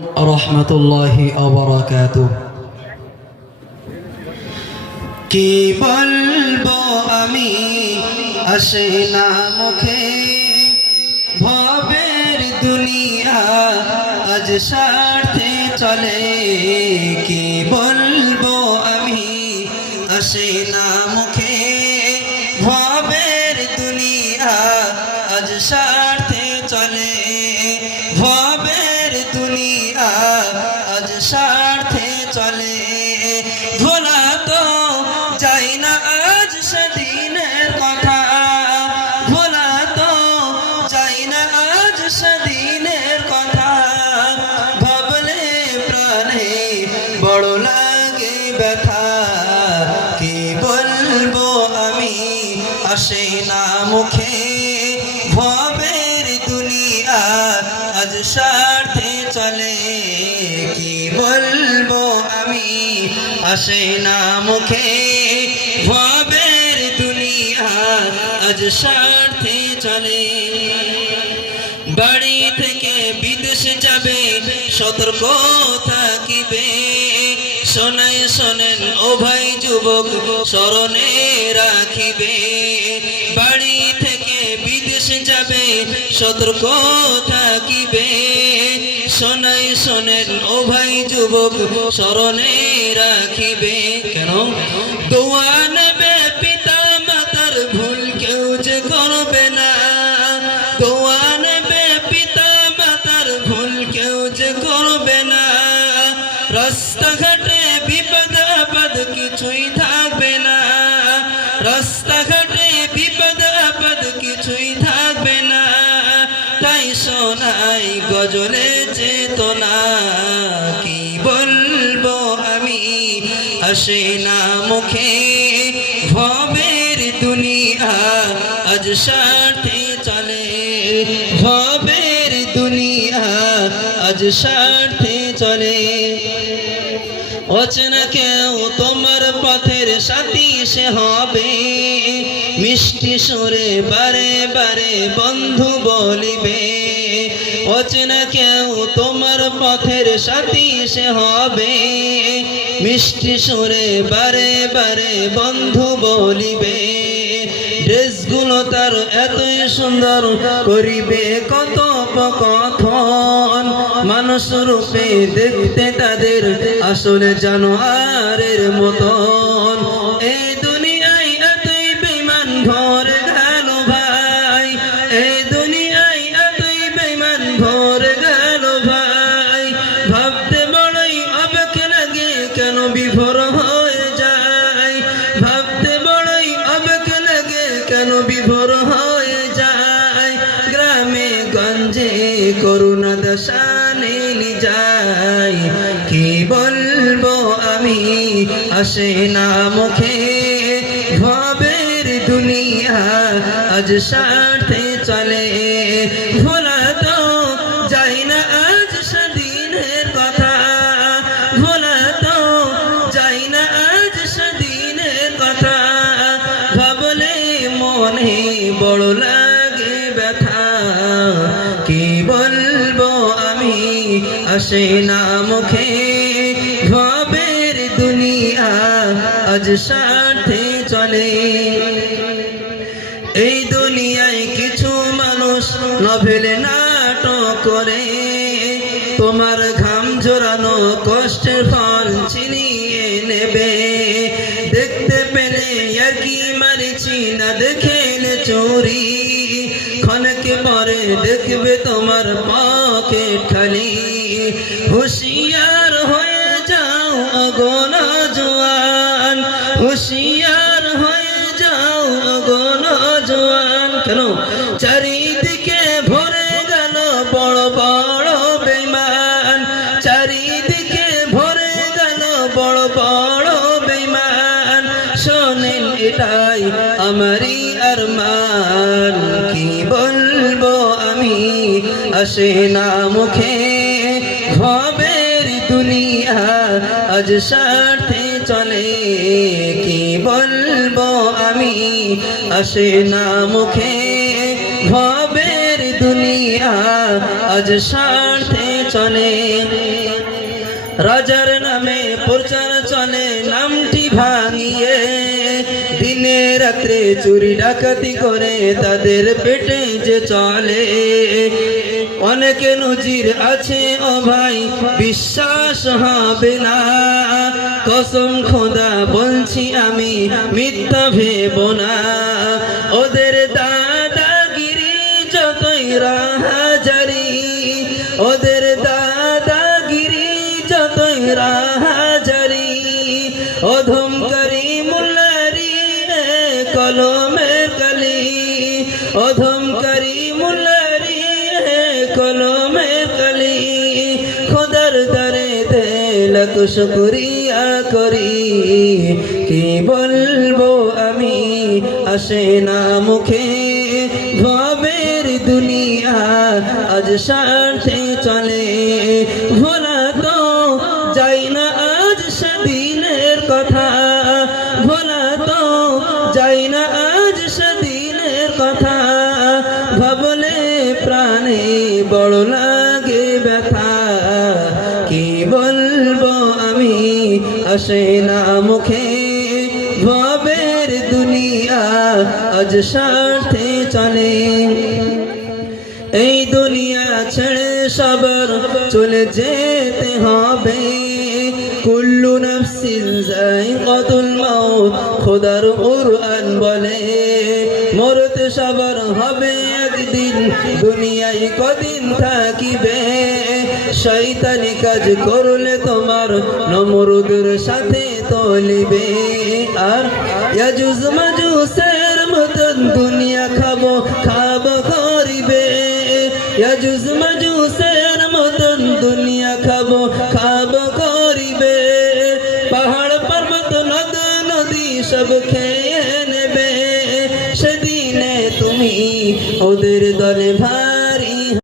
রহমতুল্লাহি অবরাকাত কি বলব আমি? আসে না মুখে। ভবের দুনিয়া আজ স্বার্থে চলে। কি বলব আমি? আসে না মুখে ভবের দুনিয়া, আজ স্বার্থে চলে। কি বলব আমি? আসে না মুখে ভবের দুনিয়া, আজ স্বার্থে চলে। বাড়ি থেকে বিদেশে যাবে, সতর্ক থাকিবে। শোনাই শোনেন ও ভাই যুবক, স্মরণে রাখিবে। বাড়ি সতর্ক থাকিবে। শোনাই শোনেন ও ভাই যুবক স্মরণে রাখিবে। কেন? আসে না মুখে। ভবের দুনিয়া আজ স্বার্থে চলে। ভবের দুনিয়া আজ স্বার্থে চলে। অচেনা কেউ তোমার পথের সাথী, সে হবে। মিষ্টি সুরে বারে বারে বন্ধু বলিবে। অচেনা কেউ তোমার পথের সাথী, সে হবে। মিষ্টি সুরে বারে বারে বন্ধু বলিবে। ড্রেসগুলো তার এতই সুন্দর, করিবে কত কথন মানুষ রূপে দেখতে তাদের আসলে জানোয়ারের মতন। করুণা দশা নেলি যায়। কি বলব আমি? আসে না মুখে। ভবের দুনিয়া আজ স্বার্থে আসে মুখে। ভবের দুনিয়া আজ স্বার্থে চলে। এই দুনিয়ায় কিছু মানুষ নভেলে নাটক করে। তোমার ঘাম ঝরানো কষ্টের ফল ছিনিয়ে নেবে। দেখতে পেলে কি মারিছি না দেখেলে চুরি। ক্ষণকে পরে দেখবে তোমার পকে খালি। হুশিয়ার হয়ে যাও অগণ জোয়ান হুশিয়ার হয়ে যাও অগণ জোয়ান কেন? চারিদিকে ভরে গেল বড় বড় বেমান চারিদিকে ভরে গেল বড় বড় বেমান শোনেন এটাই আমারই আরমান। কি বলব আমি? আসে না মুখে আজ স্বার্থে চলে, কি বলব আমি? আসে না মুখে ভবের দুনিয়া, আজ স্বার্থে চলে। রাজার নামে প্রচার চলে, নামটি ভাঙিয়ে। দিনে রাত্রে চুরি ডাকাতি করে, তাদের পেটে যে চলে। অনেকে নজির আছে ও ভাই, বিশ্বাস হবে না। কসম খোদা বলছি আমি, মিথ্যা ভেব না। ওদের দাদাগিরি যতই রাহাজারি, ওদের দাদাগিরি যতই রাহাজারি অধমকারী মুল্লারি রে কলমের কলি অধমকারী মুল্লারি লাখ শুকরিয়া করি। কি বলব আমি? আসে না মুখে ভবের দুনিয়া। আজ স্বার্থে চলে আসে না মুখে। ভবের দুনিয়া আজ স্বার্থে চলে। এই দুনিয়া ছেড়ে সবার চলে যেতে হবে। কুল্লু নফসিন যায়িকাতুল মাউত, খোদার কুরআন বলে, মরতে সবার হবে একদিন, দুনিয়ায় কদিন থাকিবে। শয়তানি কাজ করলে তোমার নমরুদের সাথে তলিবে। আর ইয়াজুজ মাজুসের মতন দুনিয়া খাব খাব করিবে। ইয়াজুজ মাজুসের মতন দুনিয়া খাব খাব করিবে। পাহাড় পর্বত, নদ, নদী সব খেয়ে নেবে। সেদিনে তুমি ওদের দলে ভাই